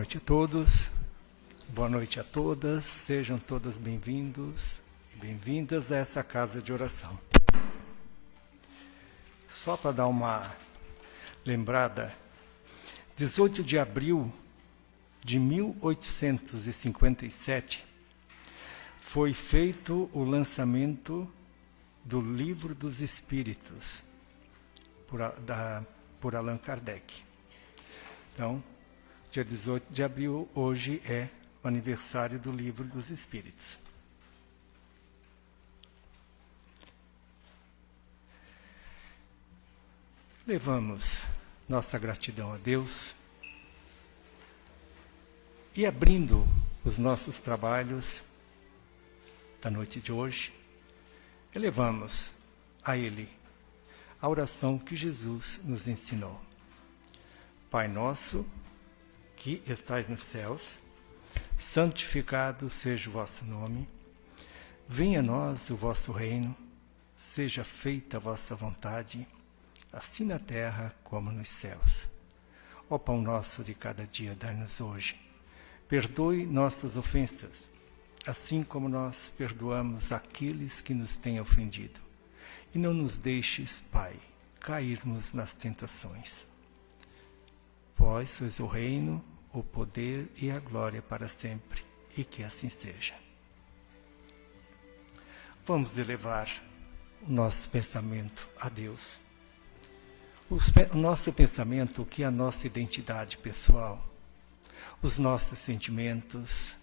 noite a todos, boa noite a todas, sejam todas bem-vindos e bem-vindas a essa casa de oração. Só para dar uma lembrada, 18 de abril de 1857 foi feito o lançamento do Livro dos Espíritos por Allan Kardec. Então, dia 18 de abril, hoje é o aniversário do Livro dos Espíritos. Levamos nossa gratidão a Deus e abrindo os nossos trabalhos da noite de hoje, elevamos a Ele a oração que Jesus nos ensinou. Pai nosso, que estais nos céus, santificado seja o vosso nome, venha a nós o vosso reino, seja feita a vossa vontade, assim na terra como nos céus. Ó pão nosso de cada dia, dai-nos hoje. Perdoe nossas ofensas, assim como nós perdoamos aqueles que nos têm ofendido. E não nos deixes, Pai, cairmos nas tentações. Vós sois o reino, o poder e a glória para sempre, e que assim seja. Vamos elevar o nosso pensamento a Deus. O nosso pensamento, que é a nossa identidade pessoal, os nossos sentimentos.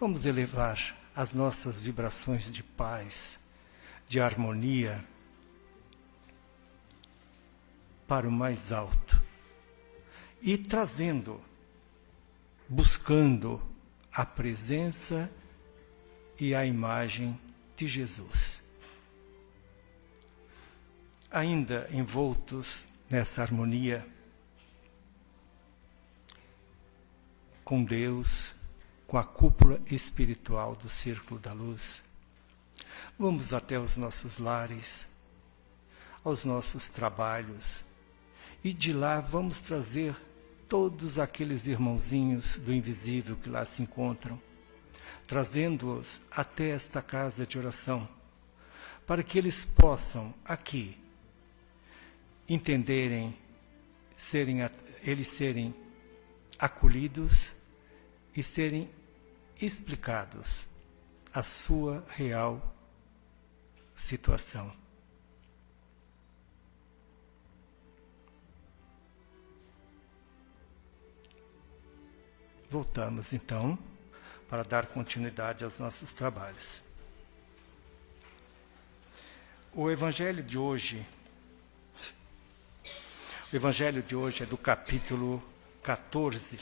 Vamos elevar as nossas vibrações de paz, de harmonia, para o mais alto. E trazendo, buscando a presença e a imagem de Jesus. Ainda envoltos nessa harmonia com Deus, com a cúpula espiritual do Círculo da Luz, vamos até os nossos lares, aos nossos trabalhos, e de lá vamos trazer todos aqueles irmãozinhos do invisível que lá se encontram, trazendo-os até esta casa de oração, para que eles possam aqui entenderem, eles serem acolhidos e serem explicados a sua real situação. Voltamos, então, para dar continuidade aos nossos trabalhos. O Evangelho de hoje é do capítulo 14,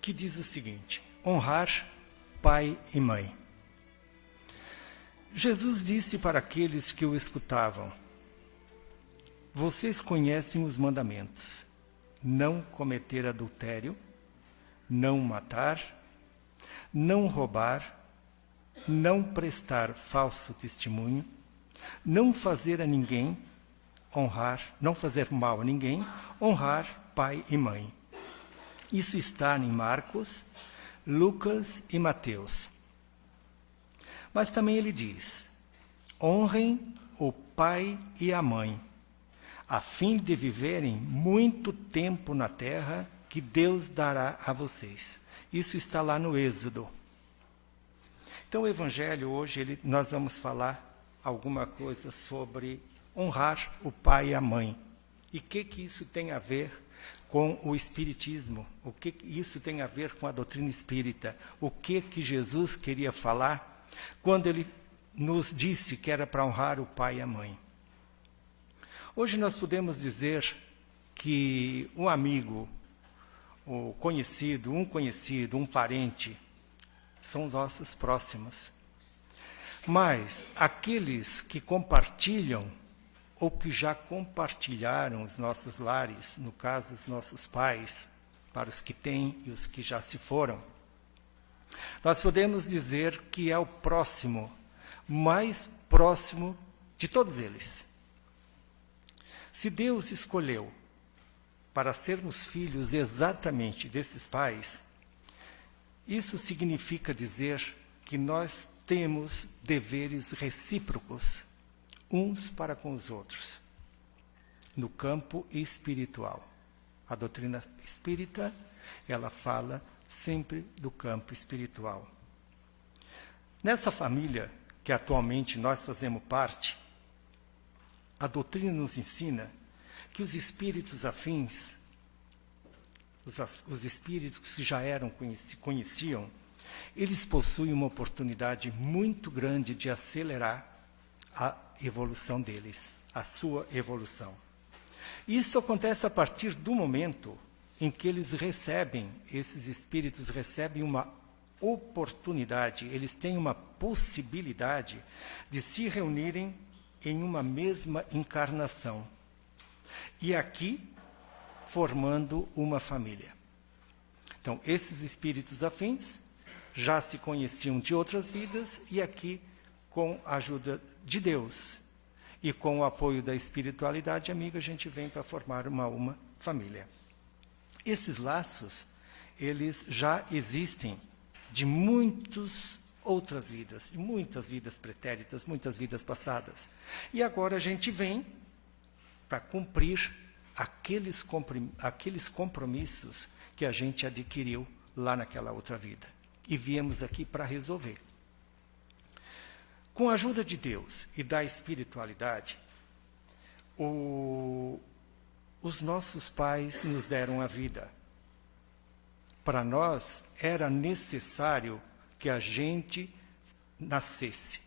que diz o seguinte: honrar pai e mãe. Jesus disse para aqueles que o escutavam: vocês conhecem os mandamentos: não cometer adultério, não matar, não roubar, não prestar falso testemunho, não fazer mal a ninguém, honrar pai e mãe. Isso está em Marcos, Lucas e Mateus. Mas também ele diz: honrem o pai e a mãe, a fim de viverem muito tempo na terra que Deus dará a vocês. Isso está lá no Êxodo. Então, o Evangelho hoje, nós vamos falar alguma coisa sobre honrar o pai e a mãe. E o que isso tem a ver com o Espiritismo? O que isso tem a ver com a doutrina espírita? O que Jesus queria falar quando ele nos disse que era para honrar o pai e a mãe? Hoje nós podemos dizer que um amigo, um conhecido, um parente, são nossos próximos. Mas aqueles que compartilham ou que já compartilharam os nossos lares, no caso os nossos pais, para os que têm e os que já se foram, nós podemos dizer que é o próximo, mais próximo de todos eles. Se Deus escolheu para sermos filhos exatamente desses pais, isso significa dizer que nós temos deveres recíprocos uns para com os outros, no campo espiritual. A doutrina espírita, ela fala sempre do campo espiritual. Nessa família que atualmente nós fazemos parte, a doutrina nos ensina que os espíritos afins, os espíritos que já conheciam, eles possuem uma oportunidade muito grande de acelerar a evolução deles, a sua evolução. Isso acontece a partir do momento em que esses espíritos recebem uma oportunidade, eles têm uma possibilidade de se reunirem em uma mesma encarnação. E aqui, formando uma família. Então, esses espíritos afins já se conheciam de outras vidas e aqui, com a ajuda de Deus e com o apoio da espiritualidade amiga, a gente vem para formar uma família. Esses laços, eles já existem de muitas outras vidas, de muitas vidas pretéritas, muitas vidas passadas. E agora a gente vem para cumprir aqueles compromissos que a gente adquiriu lá naquela outra vida. E viemos aqui para resolver. Com a ajuda de Deus e da espiritualidade, os nossos pais nos deram a vida. Para nós, era necessário que a gente nascesse.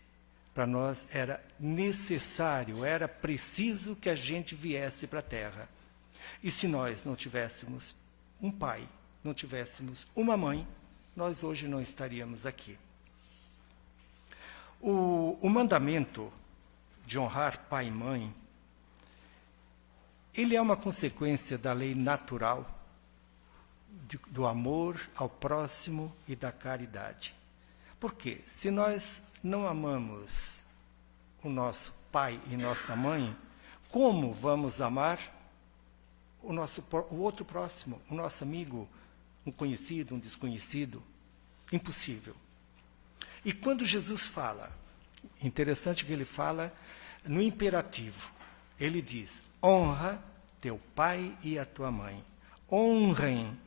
Para nós era necessário, era preciso que a gente viesse para a Terra. E se nós não tivéssemos um pai, não tivéssemos uma mãe, nós hoje não estaríamos aqui. O mandamento de honrar pai e mãe, ele é uma consequência da lei natural do amor ao próximo e da caridade. Por quê? Se nós não amamos o nosso pai e nossa mãe, como vamos amar o outro próximo, o nosso amigo, um conhecido, um desconhecido? Impossível. E quando Jesus fala, interessante que ele fala no imperativo, ele diz: honra teu pai e a tua mãe. Honrem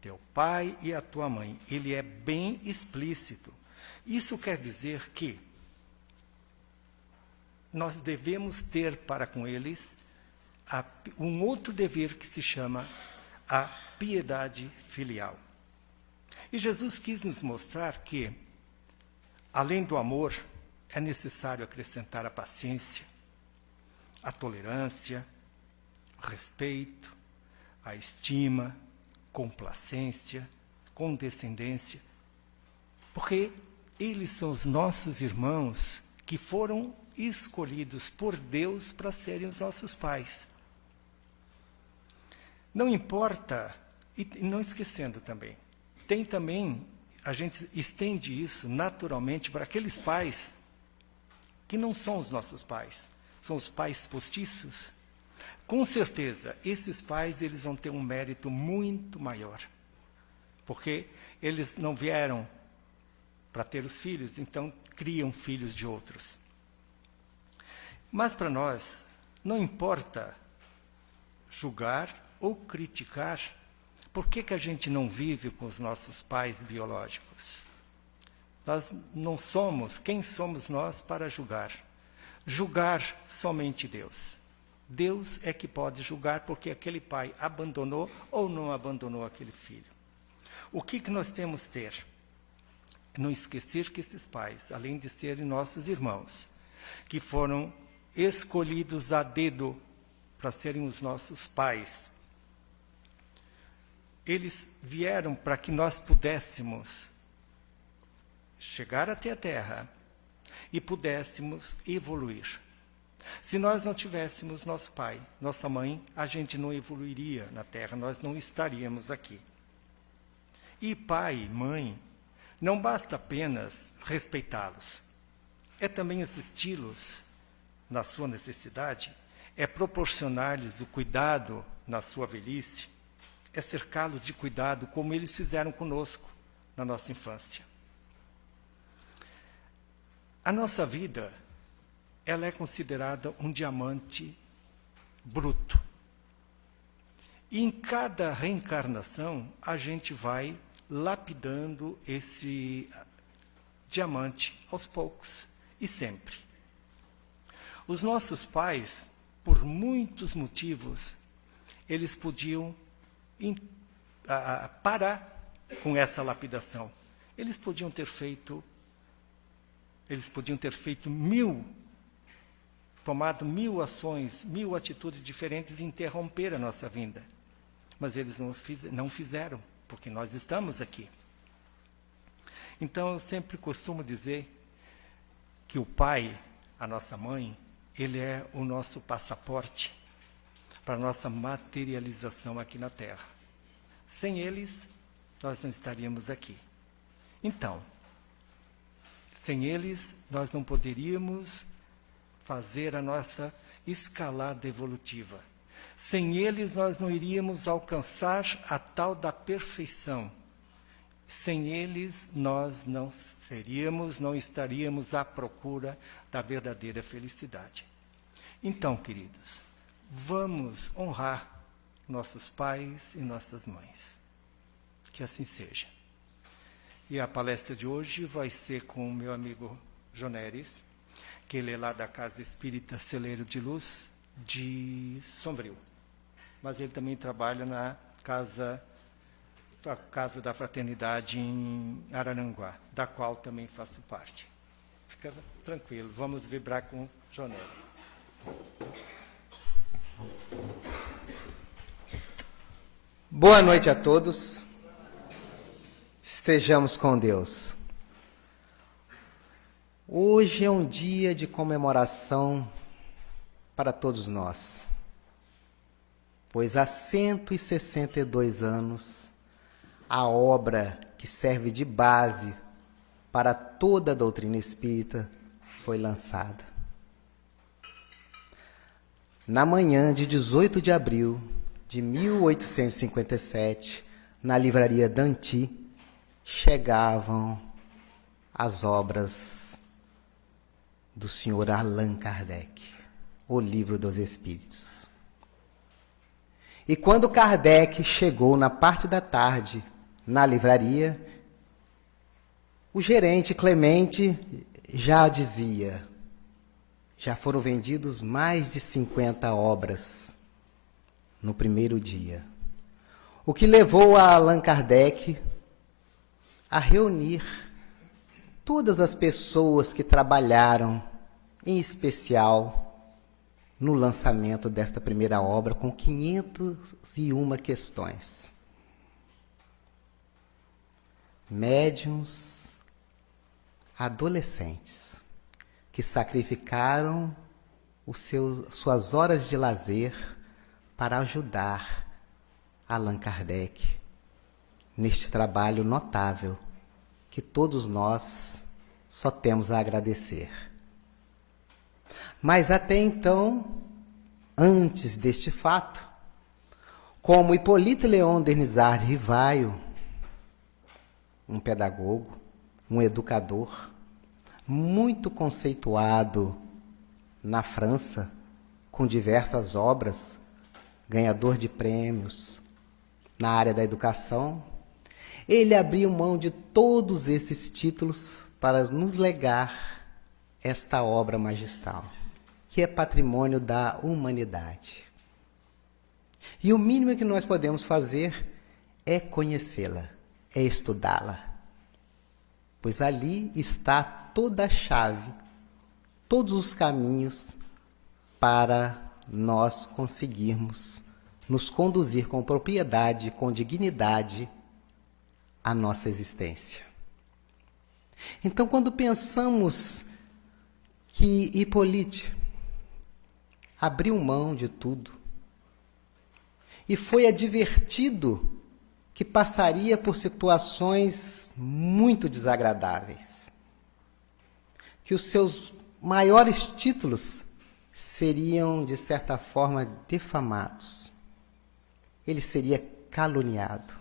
teu pai e a tua mãe. Ele é bem explícito. Isso quer dizer que nós devemos ter para com eles um outro dever que se chama a piedade filial. E Jesus quis nos mostrar que, além do amor, é necessário acrescentar a paciência, a tolerância, o respeito, a estima, complacência, condescendência, porque eles são os nossos irmãos que foram escolhidos por Deus para serem os nossos pais. Não importa, e não esquecendo também, tem também, a gente estende isso naturalmente para aqueles pais que não são os nossos pais, são os pais postiços. Com certeza, esses pais eles vão ter um mérito muito maior, porque eles não vieram para ter os filhos, então criam filhos de outros. Mas para nós, não importa julgar ou criticar, por que a gente não vive com os nossos pais biológicos? Nós não somos, quem somos nós para julgar? Julgar somente Deus. Deus é que pode julgar porque aquele pai abandonou ou não abandonou aquele filho. O que nós temos que ter? Não esquecer que esses pais, além de serem nossos irmãos, que foram escolhidos a dedo para serem os nossos pais, eles vieram para que nós pudéssemos chegar até a Terra e pudéssemos evoluir. Se nós não tivéssemos nosso pai, nossa mãe, a gente não evoluiria na Terra, nós não estaríamos aqui. E pai, mãe, não basta apenas respeitá-los, é também assisti-los na sua necessidade, é proporcionar-lhes o cuidado na sua velhice é cercá-los de cuidado, como eles fizeram conosco na nossa infância. A nossa vida, ela é considerada um diamante bruto. E em cada reencarnação, a gente vai lapidando esse diamante aos poucos e sempre. Os nossos pais, por muitos motivos, eles podiam parar com essa lapidação. Eles podiam ter feito tomado 1000 ações, 1000 atitudes diferentes e interromper a nossa vida. Mas eles não fizeram, porque nós estamos aqui. Então, eu sempre costumo dizer que o pai, a nossa mãe, ele é o nosso passaporte para a nossa materialização aqui na Terra. Sem eles, nós não estaríamos aqui. Então, sem eles, nós não poderíamos fazer a nossa escalada evolutiva. Sem eles, nós não iríamos alcançar a tal da perfeição. Sem eles, nós não estaríamos à procura da verdadeira felicidade. Então, queridos, vamos honrar nossos pais e nossas mães. Que assim seja. E a palestra de hoje vai ser com o meu amigo Joneres, que ele é lá da Casa Espírita Celeiro de Luz, de Sombrio. Mas ele também trabalha na Casa da Fraternidade em Araranguá, da qual também faço parte. Fica tranquilo, vamos vibrar com Joneres. Boa noite a todos. Estejamos com Deus. Hoje é um dia de comemoração para todos nós, pois há 162 anos a obra que serve de base para toda a doutrina espírita foi lançada. Na manhã de 18 de abril de 1857, na livraria Danty, chegavam as obras do senhor Allan Kardec, o Livro dos Espíritos. E quando Kardec chegou na parte da tarde na livraria, o gerente Clemente já dizia: já foram vendidos mais de 50 obras no primeiro dia. O que levou a Allan Kardec a reunir todas as pessoas que trabalharam, em especial, no lançamento desta primeira obra, com 501 questões. Médiuns, adolescentes, que sacrificaram suas horas de lazer para ajudar Allan Kardec neste trabalho notável que todos nós só temos a agradecer. Mas até então, antes deste fato, como Hippolyte Léon Denisard Rivaio, um pedagogo, um educador, muito conceituado na França, com diversas obras, ganhador de prêmios na área da educação, ele abriu mão de todos esses títulos para nos legar esta obra magistral, que é patrimônio da humanidade. E o mínimo que nós podemos fazer é conhecê-la, é estudá-la, pois ali está toda a chave, todos os caminhos para nós conseguirmos nos conduzir com propriedade, com dignidade, a nossa existência. Então, quando pensamos que Hippolyte abriu mão de tudo e foi advertido que passaria por situações muito desagradáveis, que os seus maiores títulos seriam, de certa forma, defamados. ele seria caluniado,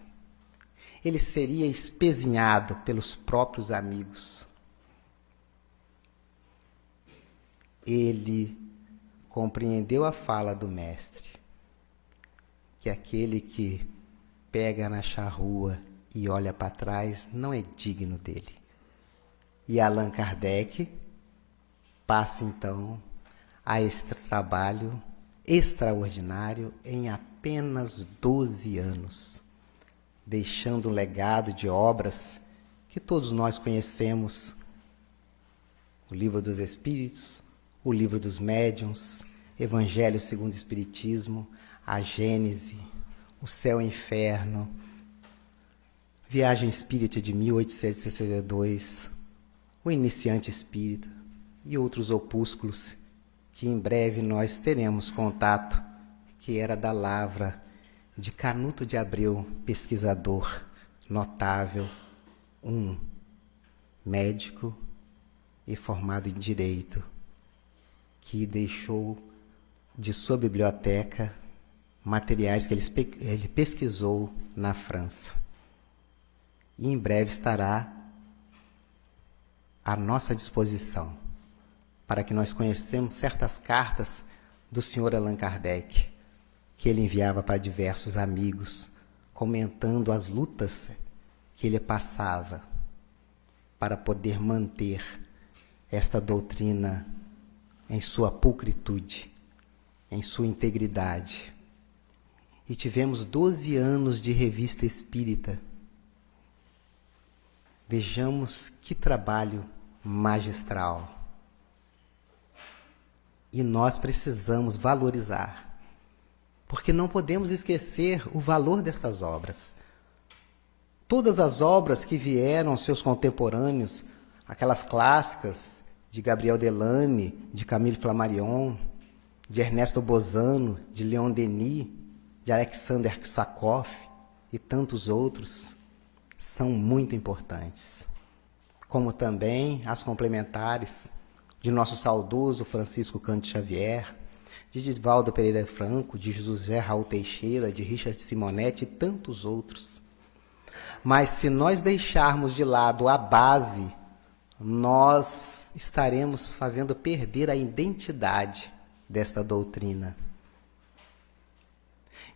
ele seria espezinhado pelos próprios amigos. Ele compreendeu a fala do mestre, que aquele que pega na charrua e olha para trás não é digno dele. E Allan Kardec passa então a este trabalho extraordinário em apenas 12 anos, deixando um legado de obras que todos nós conhecemos: o Livro dos Espíritos, o Livro dos Médiuns, Evangelho segundo o Espiritismo, a Gênese, o Céu e o Inferno, Viagem Espírita de 1862, o Iniciante Espírita e outros opúsculos que em breve nós teremos contato, que era da lavra de Canuto de Abreu, pesquisador notável, um médico e formado em Direito, que deixou de sua biblioteca materiais que ele pesquisou na França. E em breve estará à nossa disposição, para que nós conheçamos certas cartas do Sr. Allan Kardec, que ele enviava para diversos amigos, comentando as lutas que ele passava para poder manter esta doutrina em sua pulcritude, em sua integridade. E tivemos 12 anos de revista espírita. Vejamos que trabalho magistral. E nós precisamos valorizar, porque não podemos esquecer o valor destas obras. Todas as obras que vieram, seus contemporâneos, aquelas clássicas de Gabriel Delany, de Camille Flammarion, de Ernesto Bozano, de Leon Denis, de Alexander Sakov e tantos outros, são muito importantes. Como também as complementares de nosso saudoso Francisco Cândido Xavier, de Divaldo Pereira Franco, de José Raul Teixeira, de Richard Simonetti e tantos outros. Mas se nós deixarmos de lado a base, nós estaremos fazendo perder a identidade desta doutrina.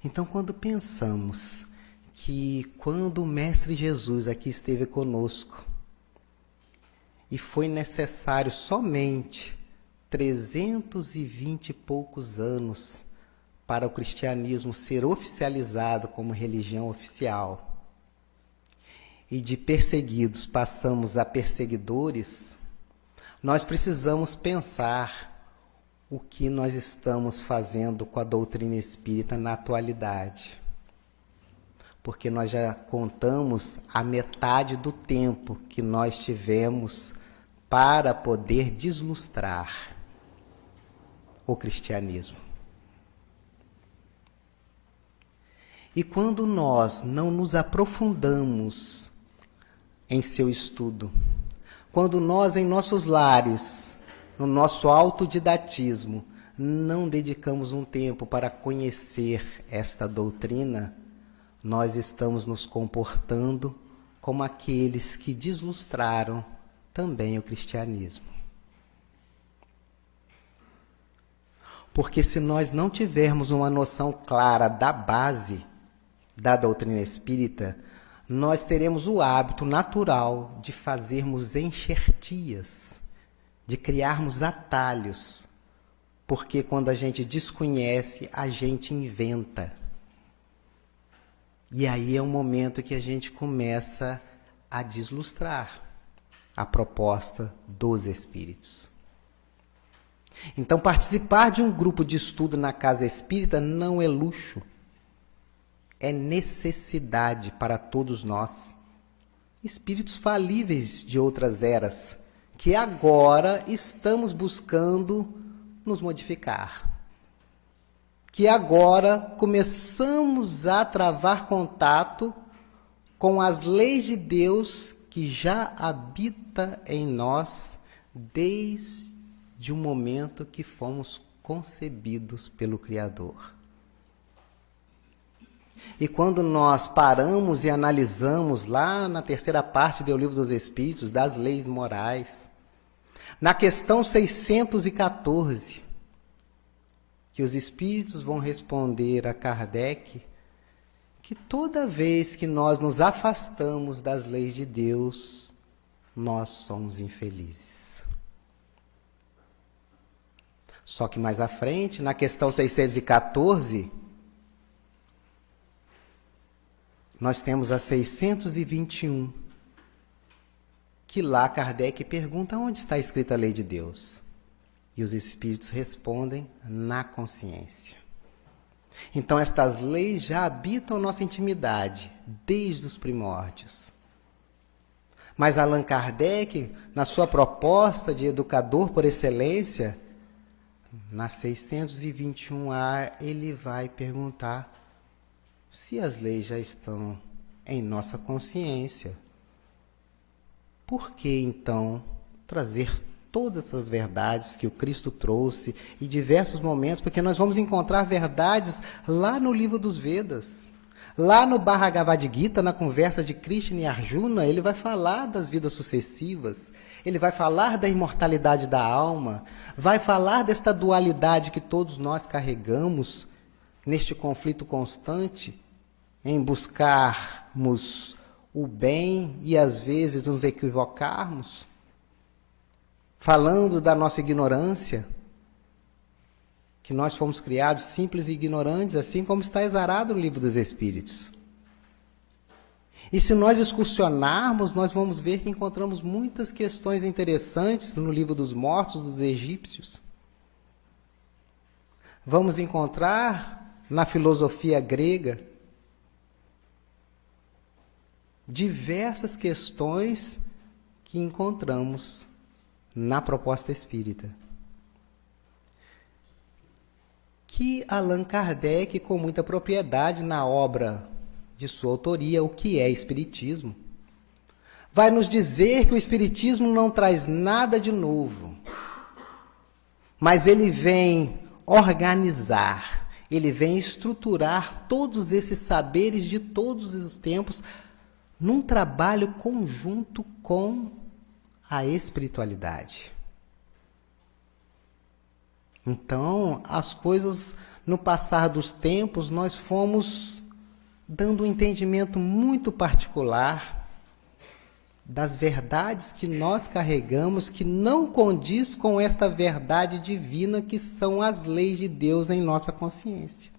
Então, quando pensamos que quando o Mestre Jesus aqui esteve conosco, e foi necessário somente 320 e poucos anos para o cristianismo ser oficializado como religião oficial, e de perseguidos passamos a perseguidores, nós precisamos pensar o que nós estamos fazendo com a doutrina espírita na atualidade. Porque nós já contamos a metade do tempo que nós tivemos para poder deslustrar o cristianismo. E quando nós não nos aprofundamos em seu estudo, quando nós em nossos lares, no nosso autodidatismo, não dedicamos um tempo para conhecer esta doutrina, nós estamos nos comportando como aqueles que deslustraram também o cristianismo. Porque se nós não tivermos uma noção clara da base da doutrina espírita, nós teremos o hábito natural de fazermos enxertias, de criarmos atalhos, porque quando a gente desconhece, a gente inventa. E aí é um momento que a gente começa a deslustrar a proposta dos Espíritos. Então, participar de um grupo de estudo na casa espírita não é luxo, é necessidade para todos nós. Espíritos falíveis de outras eras, que agora estamos buscando nos modificar. Que agora começamos a travar contato com as leis de Deus que já habita em nós desde o momento que fomos concebidos pelo Criador. E quando nós paramos e analisamos lá na terceira parte do Livro dos Espíritos, das leis morais, na questão 614, que os Espíritos vão responder a Kardec que toda vez que nós nos afastamos das leis de Deus, nós somos infelizes. Só que mais à frente, na questão 614, nós temos a 621, que lá Kardec pergunta onde está escrita a lei de Deus. E os Espíritos respondem na consciência. Então, estas leis já habitam nossa intimidade, desde os primórdios. Mas Allan Kardec, na sua proposta de educador por excelência, na 621A, ele vai perguntar se as leis já estão em nossa consciência. Por que, então, trazer todas essas verdades que o Cristo trouxe em diversos momentos? Porque nós vamos encontrar verdades lá no livro dos Vedas. Lá no Bhagavad Gita, na conversa de Krishna e Arjuna, ele vai falar das vidas sucessivas, ele vai falar da imortalidade da alma, vai falar desta dualidade que todos nós carregamos neste conflito constante em buscarmos o bem e às vezes nos equivocarmos, falando da nossa ignorância, que nós fomos criados simples e ignorantes, assim como está exarado no Livro dos Espíritos. E se nós excursionarmos, nós vamos ver que encontramos muitas questões interessantes no Livro dos Mortos dos egípcios. Vamos encontrar na filosofia grega diversas questões que encontramos na proposta espírita, que Allan Kardec, com muita propriedade na obra de sua autoria, O que é Espiritismo, vai nos dizer que o Espiritismo não traz nada de novo, mas ele vem organizar, ele vem estruturar todos esses saberes de todos os tempos num trabalho conjunto com a espiritualidade. Então, as coisas, no passar dos tempos, nós fomos dando um entendimento muito particular das verdades que nós carregamos, que não condiz com esta verdade divina que são as leis de Deus em nossa consciência.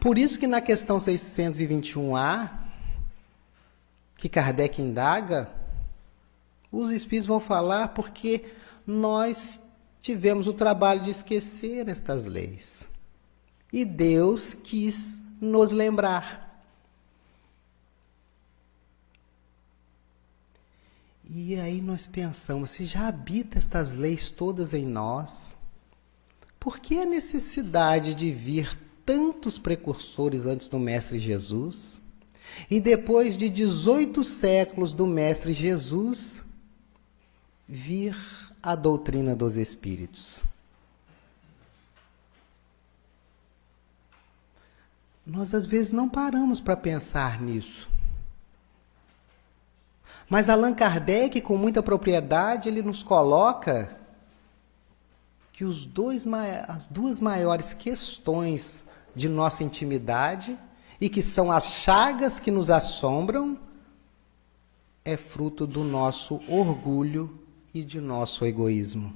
Por isso que na questão 621A, que Kardec indaga, os Espíritos vão falar porque nós tivemos o trabalho de esquecer estas leis. E Deus quis nos lembrar. E aí nós pensamos, se já habita estas leis todas em nós, por que a necessidade de vir tantos precursores antes do Mestre Jesus? E depois de 18 séculos do Mestre Jesus, vir a doutrina dos Espíritos. Nós, às vezes, não paramos para pensar nisso. Mas Allan Kardec, com muita propriedade, ele nos coloca que as duas maiores questões de nossa intimidade, e que são as chagas que nos assombram, é fruto do nosso orgulho e de nosso egoísmo.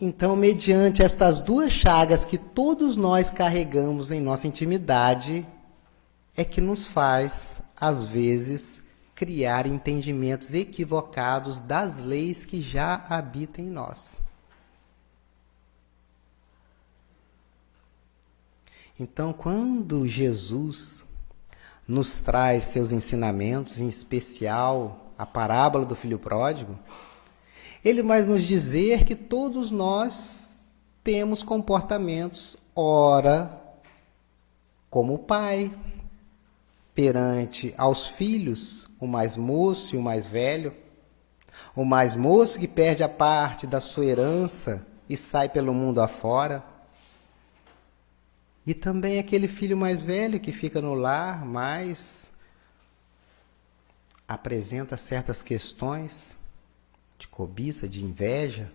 Então, mediante estas duas chagas que todos nós carregamos em nossa intimidade, é que nos faz, às vezes, criar entendimentos equivocados das leis que já habitam em nós. Então, quando Jesus nos traz seus ensinamentos, em especial a parábola do filho pródigo, ele vai nos dizer que todos nós temos comportamentos, ora, como o pai, perante aos filhos, o mais moço e o mais velho, o mais moço que perde a parte da sua herança e sai pelo mundo afora, E também aquele filho mais velho que fica no lar, mas apresenta certas questões de cobiça, de inveja,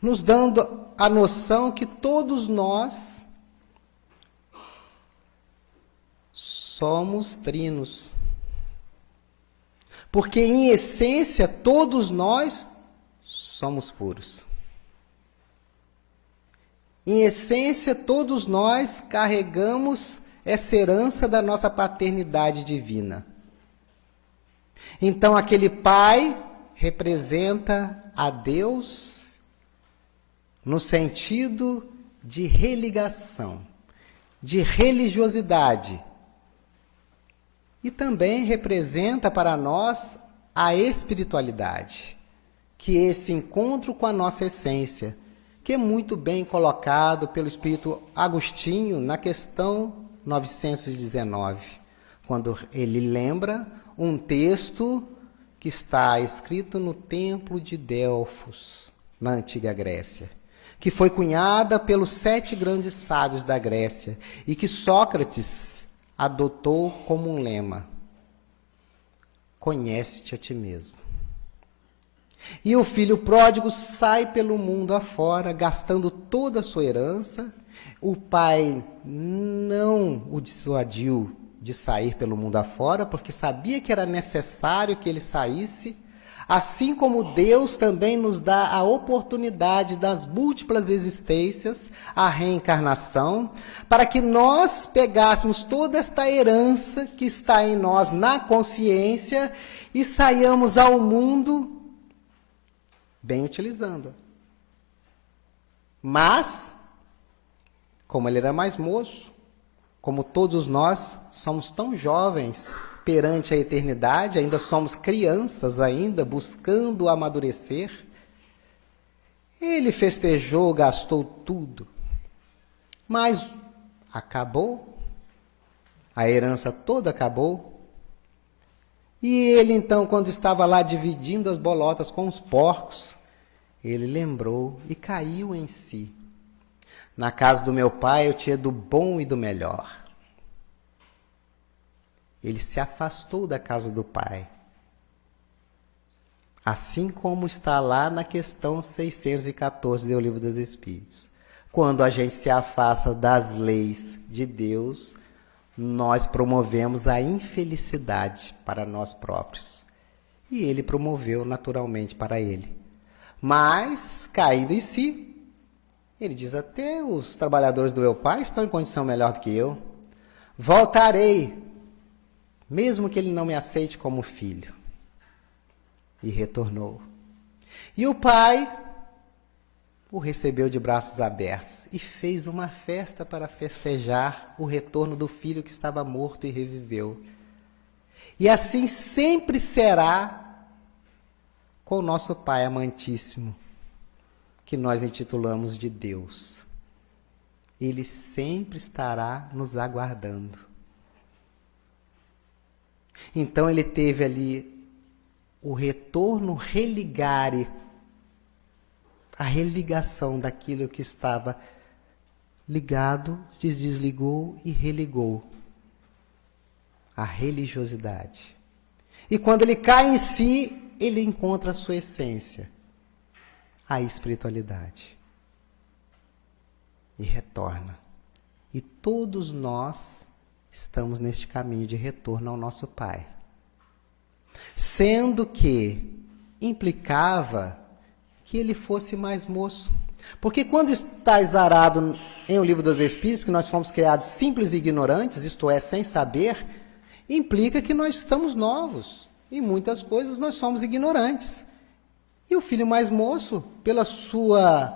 nos dando a noção que todos nós somos trinos. Porque, em essência, todos nós somos puros. Em essência, todos nós carregamos essa herança da nossa paternidade divina. Então, aquele pai representa a Deus no sentido de religação, de religiosidade. E também representa para nós a espiritualidade, que é esse encontro com a nossa essência, que é muito bem colocado pelo Espírito Agostinho na questão 919, quando ele lembra um texto que está escrito no Templo de Delfos, na Antiga Grécia, que foi cunhada pelos 7 grandes sábios da Grécia e que Sócrates adotou como um lema: conhece-te a ti mesmo. E o filho pródigo sai pelo mundo afora, gastando toda a sua herança. O pai não o dissuadiu de sair pelo mundo afora, porque sabia que era necessário que ele saísse. Assim como Deus também nos dá a oportunidade das múltiplas existências, a reencarnação, para que nós pegássemos toda esta herança que está em nós na consciência e saiamos ao mundo bem utilizando. Mas, como ele era mais moço, como todos nós somos tão jovens perante a eternidade, ainda somos crianças ainda, buscando amadurecer, ele festejou, gastou tudo. Mas acabou, a herança toda acabou. E ele, então, quando estava lá dividindo as bolotas com os porcos, ele lembrou e caiu em si. Na casa do meu pai eu tinha do bom e do melhor. Ele se afastou da casa do pai. Assim como está lá na questão 614 do Livro dos Espíritos. Quando a gente se afasta das leis de Deus, nós promovemos a infelicidade para nós próprios. E ele promoveu naturalmente para ele. Mas, caído em si, ele diz: até os trabalhadores do meu pai estão em condição melhor do que eu. Voltarei, mesmo que ele não me aceite como filho. E retornou. E o pai o recebeu de braços abertos e fez uma festa para festejar o retorno do filho que estava morto e reviveu. E assim sempre será com o nosso Pai amantíssimo, que nós intitulamos de Deus. Ele sempre estará nos aguardando. Então ele teve ali o retorno religare, a religação daquilo que estava ligado, desligou e religou. A religiosidade. E quando ele cai em si, ele encontra a sua essência, a espiritualidade. E retorna. E todos nós estamos neste caminho de retorno ao nosso Pai. Sendo que implicava que ele fosse mais moço. Porque quando está exarado em O Livro dos Espíritos, que nós fomos criados simples e ignorantes, isto é, sem saber, implica que nós estamos novos. Em muitas coisas nós somos ignorantes. E o filho mais moço, pela sua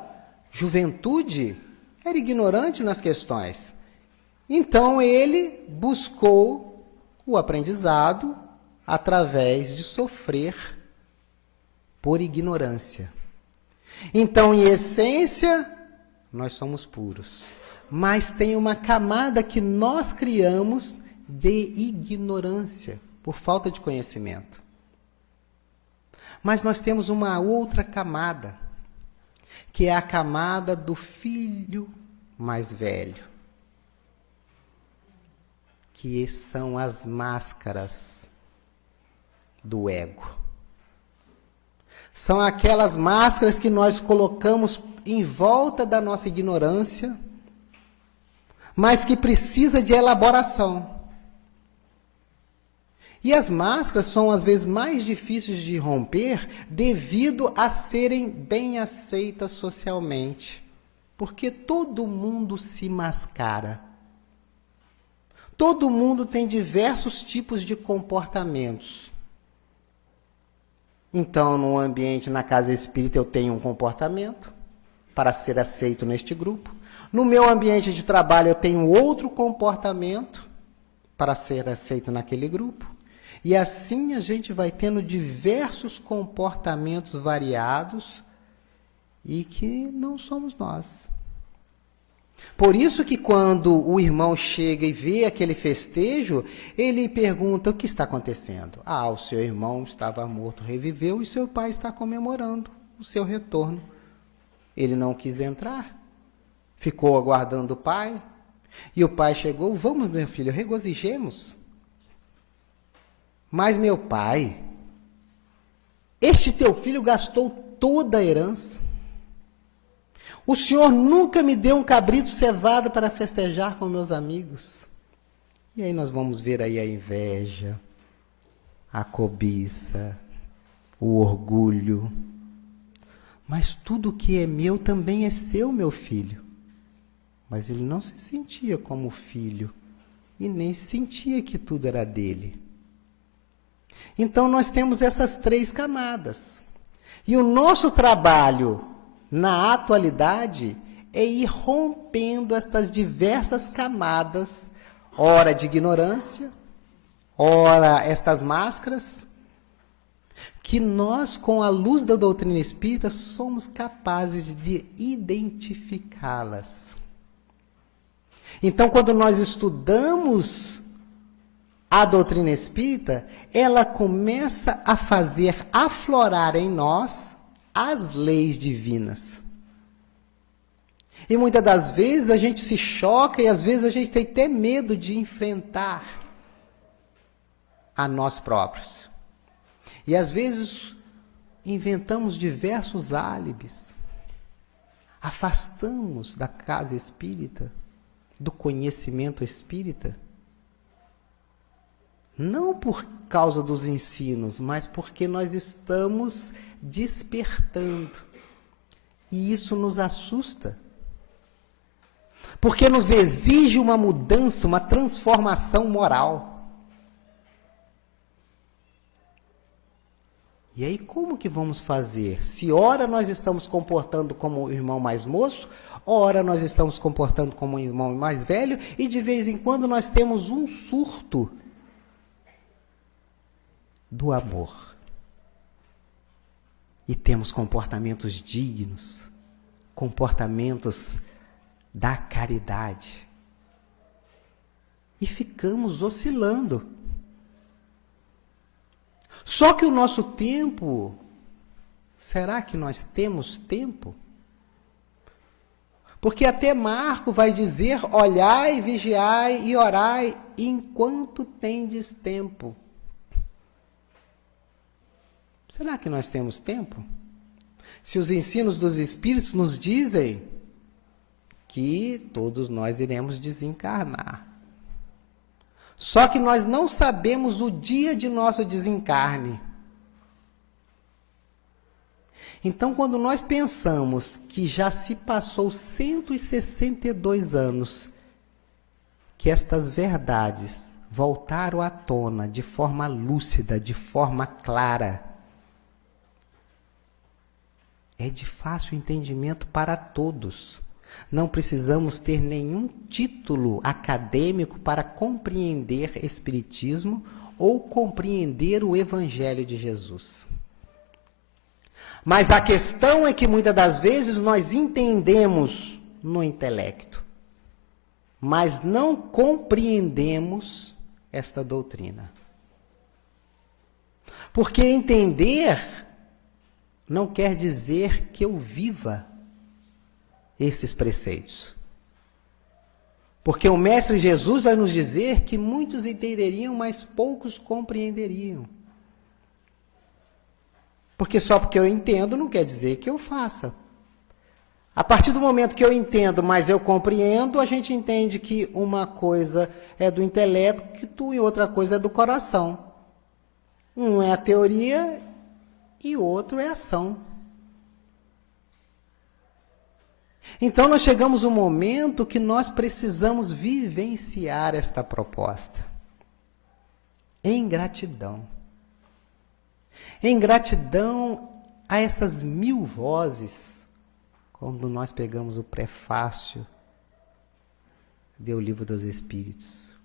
juventude, era ignorante nas questões. Então ele buscou o aprendizado através de sofrer por ignorância. Então, em essência, nós somos puros. Mas tem uma camada que nós criamos de ignorância, por falta de conhecimento. Mas nós temos uma outra camada, que é a camada do filho mais velho, que são as máscaras do ego. São aquelas máscaras que nós colocamos em volta da nossa ignorância, mas que precisa de elaboração. E as máscaras são, às vezes, mais difíceis de romper devido a serem bem aceitas socialmente. Porque todo mundo se mascara. Todo mundo tem diversos tipos de comportamentos. Então, no ambiente, na casa espírita, eu tenho um comportamento para ser aceito neste grupo. No meu ambiente de trabalho, eu tenho outro comportamento para ser aceito naquele grupo. E assim a gente vai tendo diversos comportamentos variados e que não somos nós. Por isso que quando o irmão chega e vê aquele festejo, ele pergunta: o que está acontecendo? Ah, o seu irmão estava morto, reviveu, e seu pai está comemorando o seu retorno. Ele não quis entrar, ficou aguardando o pai, e o pai chegou: vamos, meu filho, regozijemos. Mas, meu pai, este teu filho gastou toda a herança. O senhor nunca me deu um cabrito cevado para festejar com meus amigos. E aí nós vamos ver aí a inveja, a cobiça, o orgulho. Mas tudo que é meu também é seu, meu filho. Mas ele não se sentia como filho e nem sentia que tudo era dele. Então nós temos essas 3 camadas. E o nosso trabalho na atualidade é ir rompendo estas diversas camadas, ora de ignorância, ora estas máscaras, que nós, com a luz da doutrina espírita, somos capazes de identificá-las. Então, quando nós estudamos a doutrina espírita, ela começa a fazer aflorar em nós as leis divinas. E muitas das vezes a gente se choca e às vezes a gente tem até medo de enfrentar a nós próprios. E às vezes inventamos diversos álibis, afastamos da casa espírita, do conhecimento espírita, não por causa dos ensinos, mas porque nós estamos despertando. E isso nos assusta. Porque nos exige uma mudança, uma transformação moral. E aí como que vamos fazer? Se ora nós estamos comportando como o irmão mais moço, ora nós estamos comportando como o irmão mais velho, e de vez em quando nós temos um surto do amor. E temos comportamentos dignos, comportamentos da caridade. E ficamos oscilando. Só que o nosso tempo, será que nós temos tempo? Porque até Marco vai dizer: olhai, vigiai e orai enquanto tendes tempo. Será que nós temos tempo? Se os ensinos dos Espíritos nos dizem que todos nós iremos desencarnar. Só que nós não sabemos o dia de nosso desencarne. Então, quando nós pensamos que já se passou 162 anos, que estas verdades voltaram à tona de forma lúcida, de forma clara, é de fácil entendimento para todos. Não precisamos ter nenhum título acadêmico para compreender Espiritismo ou compreender o Evangelho de Jesus. Mas a questão é que muitas das vezes nós entendemos no intelecto, mas não compreendemos esta doutrina. Porque entender não quer dizer que eu viva esses preceitos. Porque o Mestre Jesus vai nos dizer que muitos entenderiam, mas poucos compreenderiam. Porque só porque eu entendo não quer dizer que eu faça. A partir do momento que eu entendo, mas eu compreendo, a gente entende que uma coisa é do intelecto e outra coisa é do coração. Um é a teoria e o outro é a ação. Então nós chegamos um momento que nós precisamos vivenciar esta proposta. Em gratidão. Em gratidão a essas 1000 vozes, quando nós pegamos o prefácio do Livro dos Espíritos,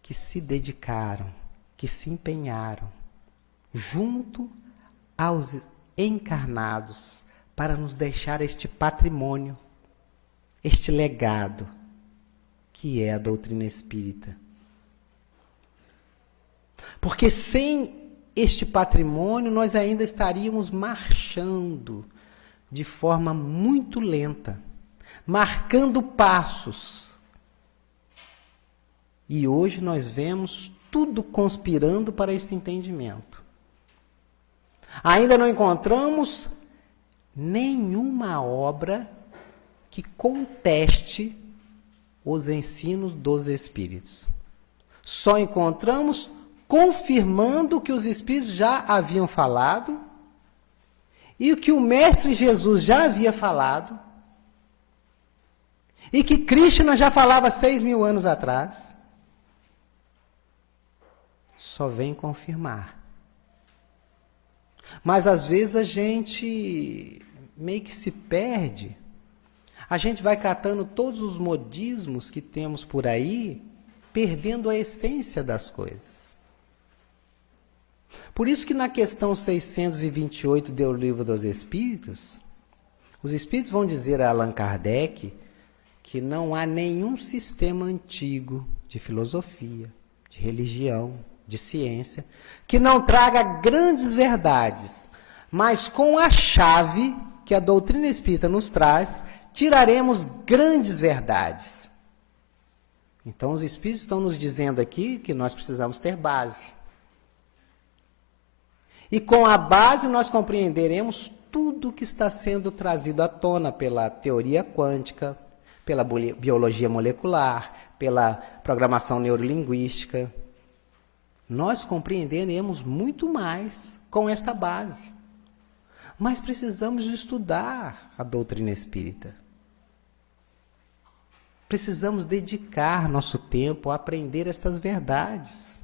que se dedicaram, que se empenharam, junto aos encarnados, para nos deixar este patrimônio, este legado, que é a doutrina espírita. Porque sem este patrimônio, nós ainda estaríamos marchando de forma muito lenta, marcando passos. E hoje nós vemos tudo conspirando para este entendimento. Ainda não encontramos nenhuma obra que conteste os ensinos dos Espíritos. Só encontramos confirmando o que os Espíritos já haviam falado e o que o Mestre Jesus já havia falado e que Krishna já falava 6.000 anos atrás. Só vem confirmar. Mas às vezes a gente meio que se perde. A gente vai catando todos os modismos que temos por aí, perdendo a essência das coisas. Por isso que na questão 628 do Livro dos Espíritos, os Espíritos vão dizer a Allan Kardec que não há nenhum sistema antigo de filosofia, de religião, de ciência, que não traga grandes verdades, mas com a chave que a doutrina espírita nos traz, tiraremos grandes verdades. Então, os Espíritos estão nos dizendo aqui que nós precisamos ter base. E com a base nós compreenderemos tudo que está sendo trazido à tona pela teoria quântica, pela biologia molecular, pela programação neurolinguística. Nós compreenderemos muito mais com esta base. Mas precisamos estudar a doutrina espírita. Precisamos dedicar nosso tempo a aprender estas verdades.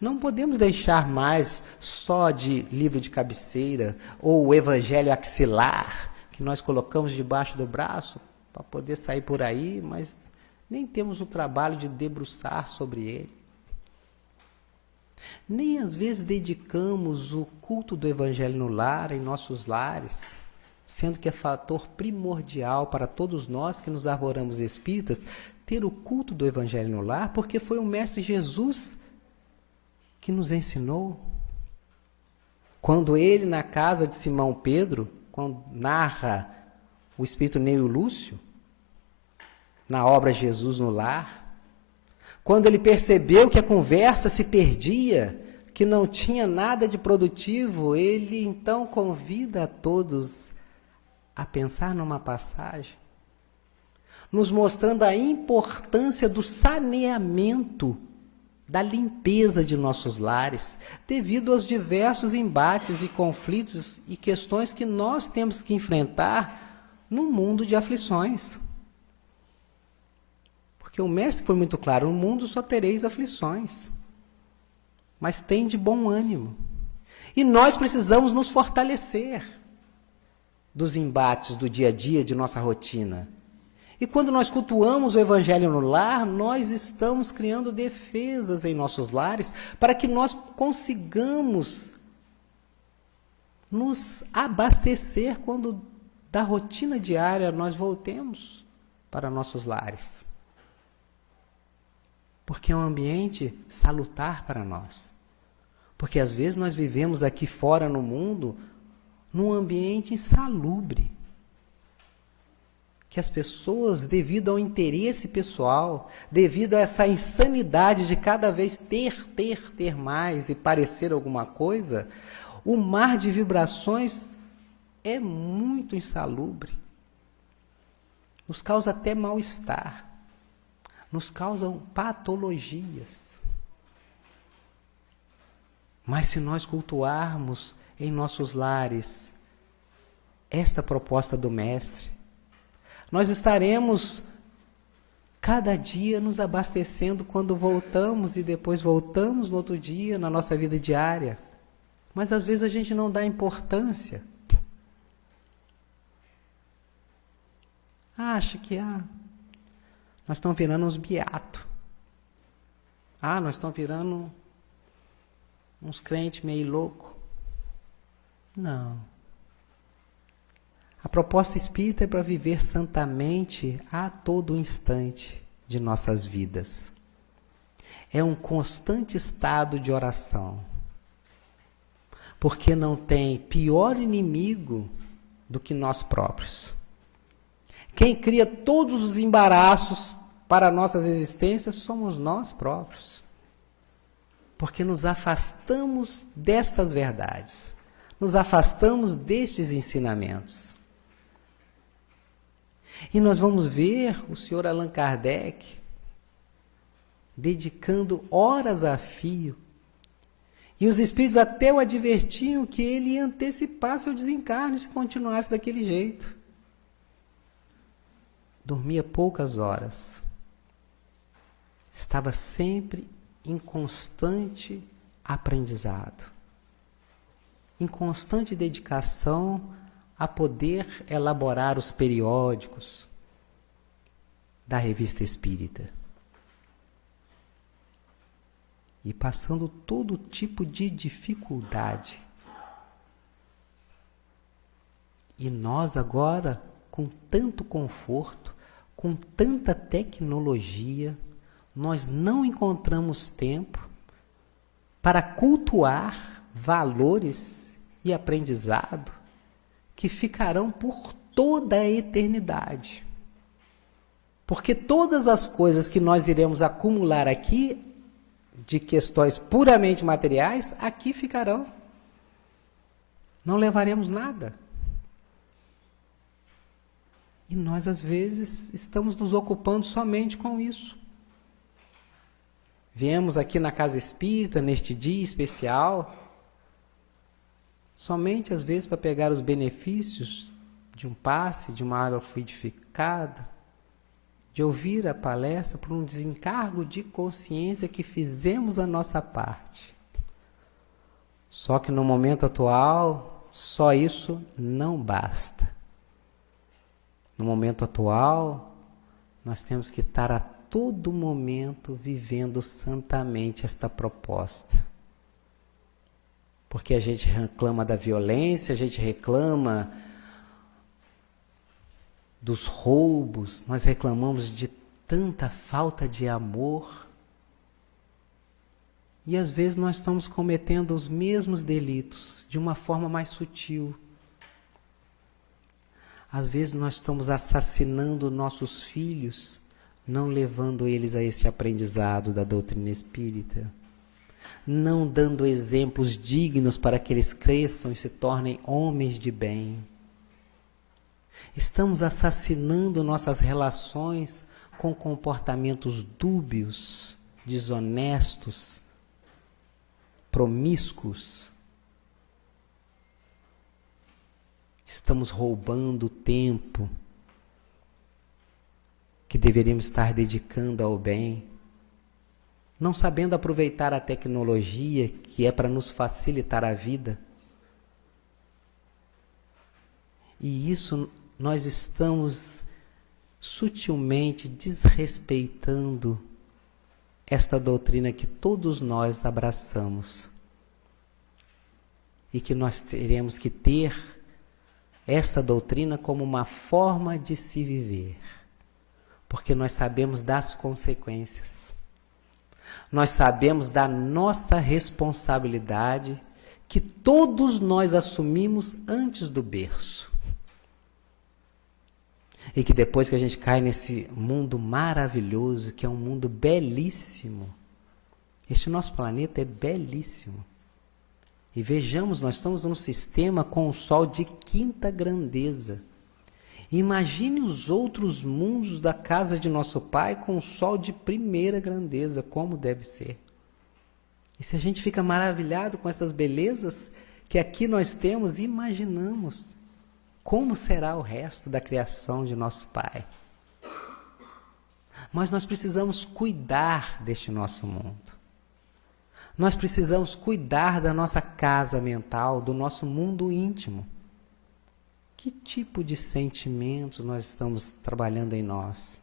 Não podemos deixar mais só de livro de cabeceira ou o evangelho axilar, que nós colocamos debaixo do braço para poder sair por aí, mas nem temos o trabalho de debruçar sobre ele. Nem às vezes dedicamos o culto do evangelho no lar, em nossos lares, sendo que é fator primordial para todos nós que nos arvoramos espíritas, ter o culto do evangelho no lar, porque foi o Mestre Jesus que nos ensinou. Quando ele, na casa de Simão Pedro, quando narra o Espírito Neio Lúcio, na obra Jesus no Lar, quando ele percebeu que a conversa se perdia, que não tinha nada de produtivo, ele então convida a todos a pensar numa passagem, nos mostrando a importância do saneamento, da limpeza de nossos lares, devido aos diversos embates e conflitos e questões que nós temos que enfrentar no mundo de aflições. Porque o Mestre foi muito claro, no mundo só tereis aflições, mas tem de bom ânimo. E nós precisamos nos fortalecer dos embates do dia a dia, de nossa rotina. E quando nós cultuamos o Evangelho no lar, nós estamos criando defesas em nossos lares para que nós consigamos nos abastecer quando da rotina diária nós voltemos para nossos lares. Porque é um ambiente salutar para nós. Porque às vezes nós vivemos aqui fora no mundo num ambiente insalubre, que as pessoas, devido ao interesse pessoal, devido a essa insanidade de cada vez ter mais e parecer alguma coisa, o mar de vibrações é muito insalubre. Nos causa até mal-estar. Nos causam patologias. Mas se nós cultuarmos em nossos lares esta proposta do Mestre, nós estaremos cada dia nos abastecendo quando voltamos e depois voltamos no outro dia na nossa vida diária. Mas às vezes a gente não dá importância. Acha que nós estamos virando uns beatos. Nós estamos virando uns crentes meio loucos. Não. A proposta espírita é para viver santamente a todo instante de nossas vidas. É um constante estado de oração. Porque não tem pior inimigo do que nós próprios. Quem cria todos os embaraços para nossas existências somos nós próprios. Porque nos afastamos destas verdades. Nos afastamos destes ensinamentos. E nós vamos ver o senhor Allan Kardec dedicando horas a fio. E os espíritos até o advertiam que ele ia antecipar seu desencarne se continuasse daquele jeito. Dormia poucas horas. Estava sempre em constante aprendizado. Em constante dedicação a poder elaborar os periódicos da Revista Espírita. E passando todo tipo de dificuldade. E nós agora, com tanto conforto, com tanta tecnologia, nós não encontramos tempo para cultuar valores e aprendizado que ficarão por toda a eternidade. Porque todas as coisas que nós iremos acumular aqui, de questões puramente materiais, aqui ficarão. Não levaremos nada. E nós, às vezes, estamos nos ocupando somente com isso. Viemos aqui na Casa Espírita, neste dia especial, somente, às vezes, para pegar os benefícios de um passe, de uma água fluidificada, de ouvir a palestra por um desencargo de consciência que fizemos a nossa parte. Só que no momento atual, só isso não basta. No momento atual, nós temos que estar a todo momento vivendo santamente esta proposta. Porque a gente reclama da violência, a gente reclama dos roubos, nós reclamamos de tanta falta de amor. E às vezes nós estamos cometendo os mesmos delitos de uma forma mais sutil. Às vezes nós estamos assassinando nossos filhos, não levando eles a este aprendizado da doutrina espírita, não dando exemplos dignos para que eles cresçam e se tornem homens de bem. Estamos assassinando nossas relações com comportamentos dúbios, desonestos, promíscuos. Estamos roubando o tempo que deveríamos estar dedicando ao bem, não sabendo aproveitar a tecnologia que é para nos facilitar a vida. E isso nós estamos sutilmente desrespeitando esta doutrina que todos nós abraçamos. E que nós teremos que ter esta doutrina como uma forma de se viver. Porque nós sabemos das consequências. Nós sabemos da nossa responsabilidade que todos nós assumimos antes do berço. E que depois que a gente cai nesse mundo maravilhoso, que é um mundo belíssimo, este nosso planeta é belíssimo. E vejamos, nós estamos num sistema com o Sol de quinta grandeza. Imagine os outros mundos da casa de nosso Pai com o Sol de primeira grandeza, como deve ser. E se a gente fica maravilhado com essas belezas que aqui nós temos, imaginamos como será o resto da criação de nosso Pai. Mas nós precisamos cuidar deste nosso mundo. Nós precisamos cuidar da nossa casa mental, do nosso mundo íntimo. Que tipo de sentimentos nós estamos trabalhando em nós?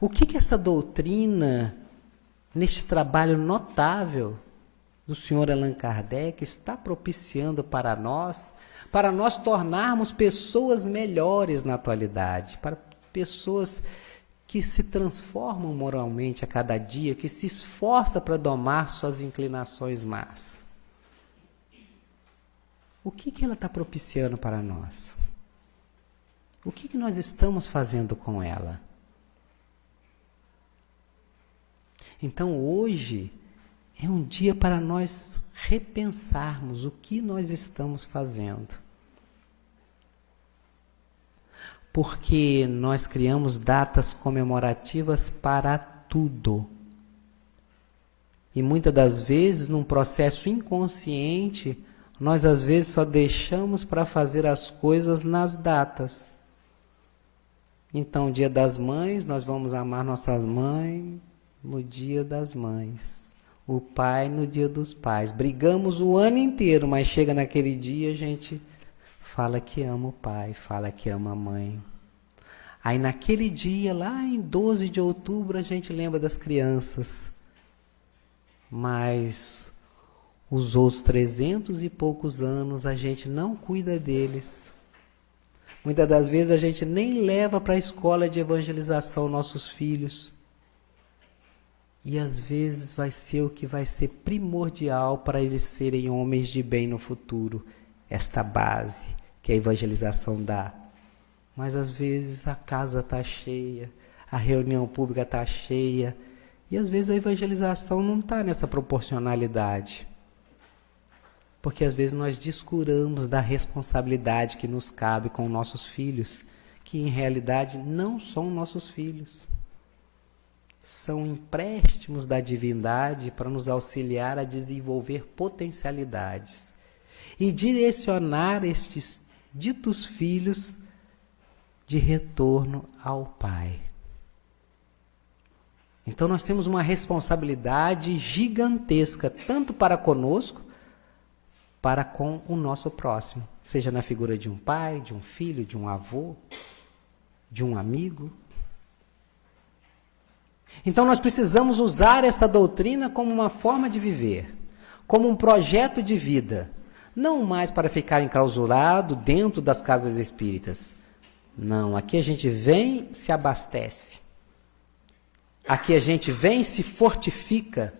O que essa doutrina, neste trabalho notável do Sr. Allan Kardec, está propiciando para nós tornarmos pessoas melhores na atualidade, para pessoas que se transformam moralmente a cada dia, que se esforçam para domar suas inclinações más? O que ela está propiciando para nós? O que nós estamos fazendo com ela? Então, hoje é um dia para nós repensarmos o que nós estamos fazendo. Porque nós criamos datas comemorativas para tudo. E muitas das vezes, num processo inconsciente, nós às vezes só deixamos para fazer as coisas nas datas. Então, Dia das Mães, nós vamos amar nossas mães no Dia das Mães. O pai no Dia dos Pais. Brigamos o ano inteiro, mas chega naquele dia, a gente fala que ama o pai, fala que ama a mãe. Aí naquele dia, lá em 12 de outubro, a gente lembra das crianças. Mas os outros 300 e poucos anos, a gente não cuida deles. Muitas das vezes a gente nem leva para a escola de evangelização nossos filhos. E às vezes vai ser o que vai ser primordial para eles serem homens de bem no futuro. Esta base que a evangelização dá. Mas às vezes a casa está cheia, a reunião pública está cheia. E às vezes a evangelização não está nessa proporcionalidade. Porque às vezes nós descuramos da responsabilidade que nos cabe com nossos filhos, que em realidade não são nossos filhos. São empréstimos da divindade para nos auxiliar a desenvolver potencialidades e direcionar estes ditos filhos de retorno ao Pai. Então nós temos uma responsabilidade gigantesca, tanto para conosco, para com o nosso próximo, seja na figura de um pai, de um filho, de um avô, de um amigo. Então nós precisamos usar esta doutrina como uma forma de viver, como um projeto de vida, não mais para ficar enclausurado dentro das casas espíritas. Não, aqui a gente vem, se abastece. Aqui a gente vem e se fortifica,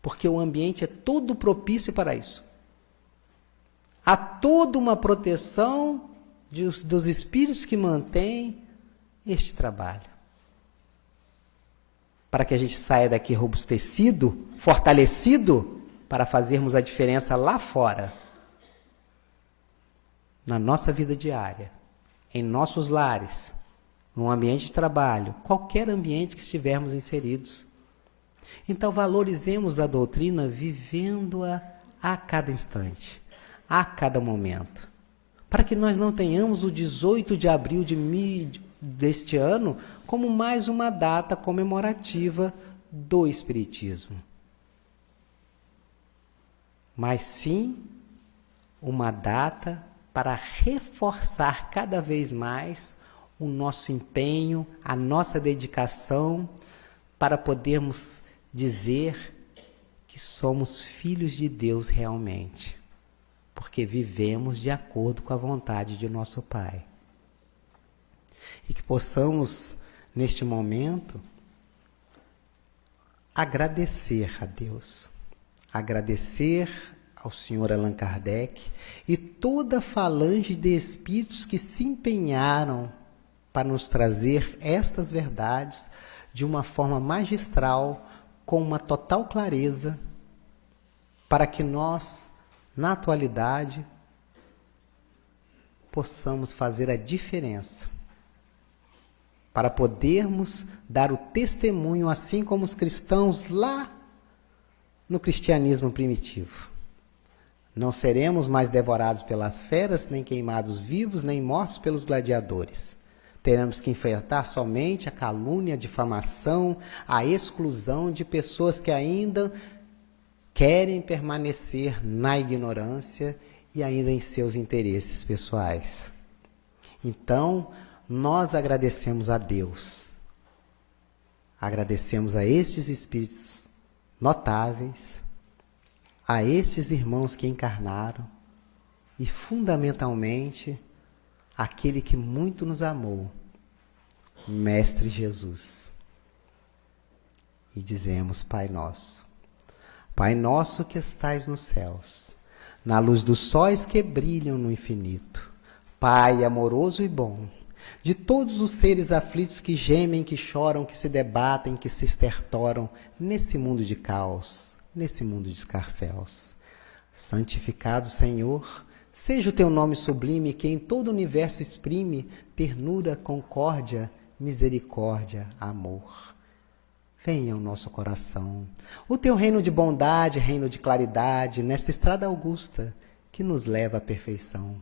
porque o ambiente é todo propício para isso. Há toda uma proteção dos espíritos que mantêm este trabalho. Para que a gente saia daqui robustecido, fortalecido, para fazermos a diferença lá fora. Na nossa vida diária, em nossos lares, no ambiente de trabalho, qualquer ambiente que estivermos inseridos. Então valorizemos a doutrina vivendo-a a cada instante, a cada momento, para que nós não tenhamos o 18 de abril deste ano como mais uma data comemorativa do Espiritismo. Mas sim uma data para reforçar cada vez mais o nosso empenho, a nossa dedicação, para podermos dizer que somos filhos de Deus realmente, porque vivemos de acordo com a vontade de nosso Pai. E que possamos, neste momento, agradecer a Deus, agradecer ao Sr. Allan Kardec e toda a falange de espíritos que se empenharam para nos trazer estas verdades de uma forma magistral, com uma total clareza, para que nós, na atualidade, possamos fazer a diferença, para podermos dar o testemunho, assim como os cristãos lá no cristianismo primitivo. Não seremos mais devorados pelas feras, nem queimados vivos, nem mortos pelos gladiadores. Teremos que enfrentar somente a calúnia, a difamação, a exclusão de pessoas que ainda querem permanecer na ignorância e ainda em seus interesses pessoais. Então, nós agradecemos a Deus. Agradecemos a estes espíritos notáveis, a estes irmãos que encarnaram e, fundamentalmente, aquele que muito nos amou, Mestre Jesus. E dizemos: Pai nosso que estais nos céus, na luz dos sóis que brilham no infinito, Pai amoroso e bom, de todos os seres aflitos que gemem, que choram, que se debatem, que se estertoram nesse mundo de caos, nesse mundo de escarcéus. Santificado, Senhor, seja o teu nome sublime, que em todo o universo exprime ternura, concórdia, misericórdia, amor. Venha ao nosso coração o teu reino de bondade, reino de claridade, nesta estrada augusta que nos leva à perfeição.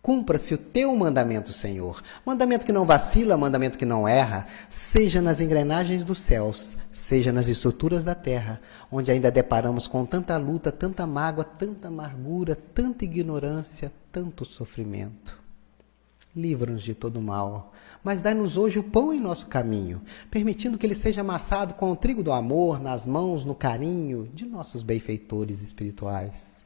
Cumpra-se o teu mandamento, Senhor, mandamento que não vacila, mandamento que não erra, seja nas engrenagens dos céus, seja nas estruturas da terra, onde ainda deparamos com tanta luta, tanta mágoa, tanta amargura, tanta ignorância, tanto sofrimento. Livra-nos de todo mal, mas dai-nos hoje o pão em nosso caminho, permitindo que ele seja amassado com o trigo do amor, nas mãos, no carinho de nossos benfeitores espirituais.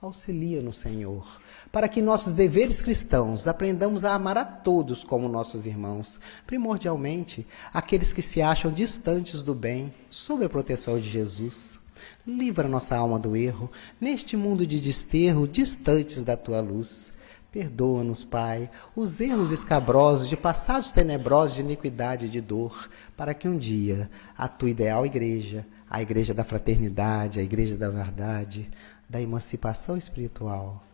Auxilia-nos, Senhor, para que nossos deveres cristãos aprendamos a amar a todos como nossos irmãos, primordialmente aqueles que se acham distantes do bem, sob a proteção de Jesus. Livra nossa alma do erro, neste mundo de desterro, distantes da tua luz. Perdoa-nos, Pai, os erros escabrosos de passados tenebrosos de iniquidade e de dor, para que um dia a tua ideal igreja, a igreja da fraternidade, a igreja da verdade, da emancipação espiritual,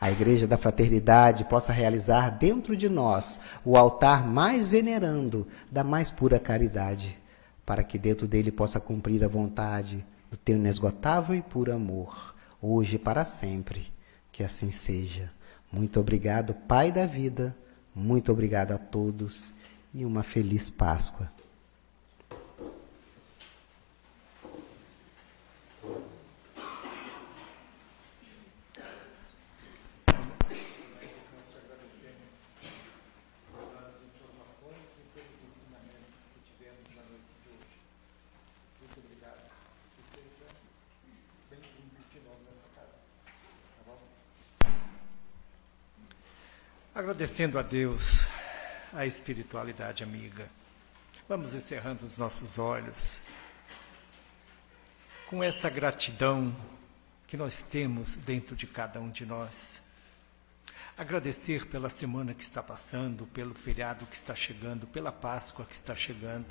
a igreja da fraternidade possa realizar dentro de nós o altar mais venerando da mais pura caridade, para que dentro dele possa cumprir a vontade do teu inesgotável e puro amor, hoje e para sempre. Que assim seja. Muito obrigado, Pai da vida, muito obrigado a todos e uma feliz Páscoa. Agradecendo a Deus, a espiritualidade amiga, vamos encerrando os nossos olhos com essa gratidão que nós temos dentro de cada um de nós. Agradecer pela semana que está passando, pelo feriado que está chegando, pela Páscoa que está chegando.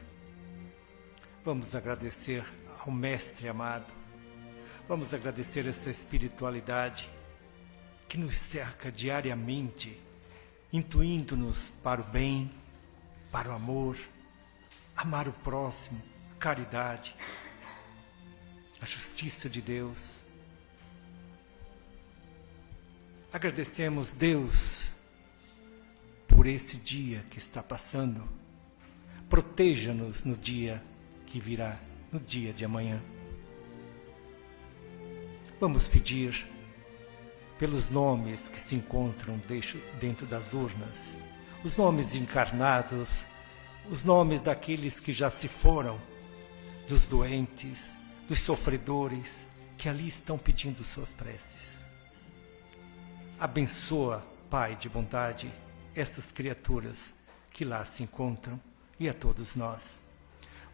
Vamos agradecer ao Mestre amado, vamos agradecer essa espiritualidade que nos cerca diariamente, intuindo-nos para o bem, para o amor, amar o próximo, a caridade, a justiça de Deus. Agradecemos, Deus, por esse dia que está passando. Proteja-nos no dia que virá, no dia de amanhã. Vamos pedir pelos nomes que se encontram dentro das urnas, os nomes de encarnados, os nomes daqueles que já se foram, dos doentes, dos sofredores, que ali estão pedindo suas preces. Abençoa, Pai de bondade, essas criaturas que lá se encontram e a todos nós.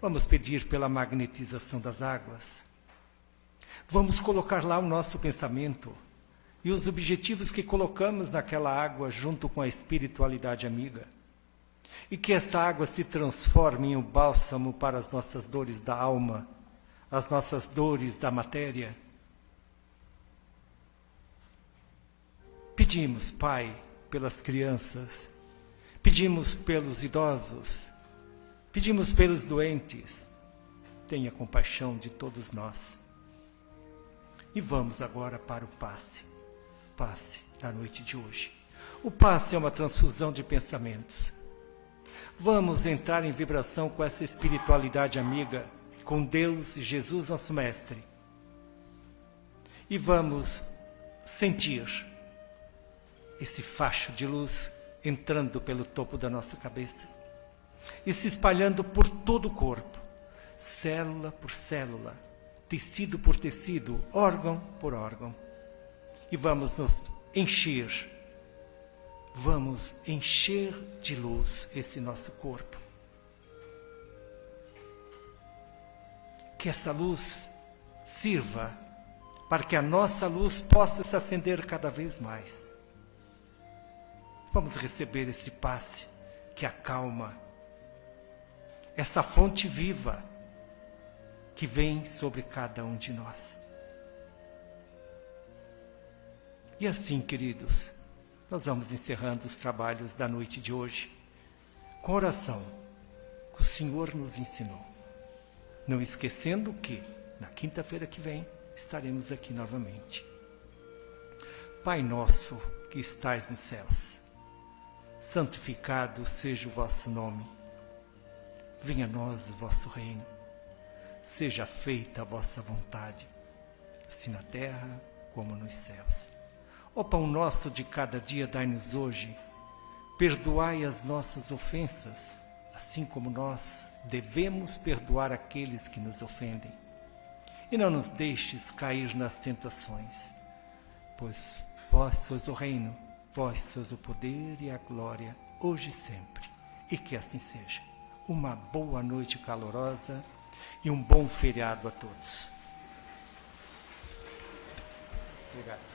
Vamos pedir pela magnetização das águas. Vamos colocar lá o nosso pensamento e os objetivos que colocamos naquela água junto com a espiritualidade amiga. e que essa água se transforme em um bálsamo para as nossas dores da alma, as nossas dores da matéria. Pedimos, Pai, pelas crianças, pedimos pelos idosos, pedimos pelos doentes. Tenha compaixão de todos nós. E vamos agora para o passe da noite de hoje. O passe é uma transfusão de pensamentos. Vamos entrar em vibração com essa espiritualidade amiga, com Deus e Jesus, nosso Mestre. E vamos sentir esse facho de luz entrando pelo topo da nossa cabeça e se espalhando por todo o corpo, célula por célula, tecido por tecido, órgão por órgão. E vamos nos encher de luz esse nosso corpo. Que essa luz sirva para que a nossa luz possa se acender cada vez mais. Vamos receber esse passe que acalma, essa fonte viva que vem sobre cada um de nós. E assim, queridos, nós vamos encerrando os trabalhos da noite de hoje com a oração que o Senhor nos ensinou. Não esquecendo que, na quinta-feira que vem, estaremos aqui novamente. Pai nosso que estais nos céus, santificado seja o vosso nome. Venha a nós o vosso reino. Seja feita a vossa vontade, assim na terra como nos céus. O pão nosso de cada dia dai-nos hoje. Perdoai as nossas ofensas, assim como nós devemos perdoar aqueles que nos ofendem. E não nos deixes cair nas tentações, pois vós sois o reino, vós sois o poder e a glória, hoje e sempre. E que assim seja. Uma boa noite calorosa e um bom feriado a todos. Obrigado.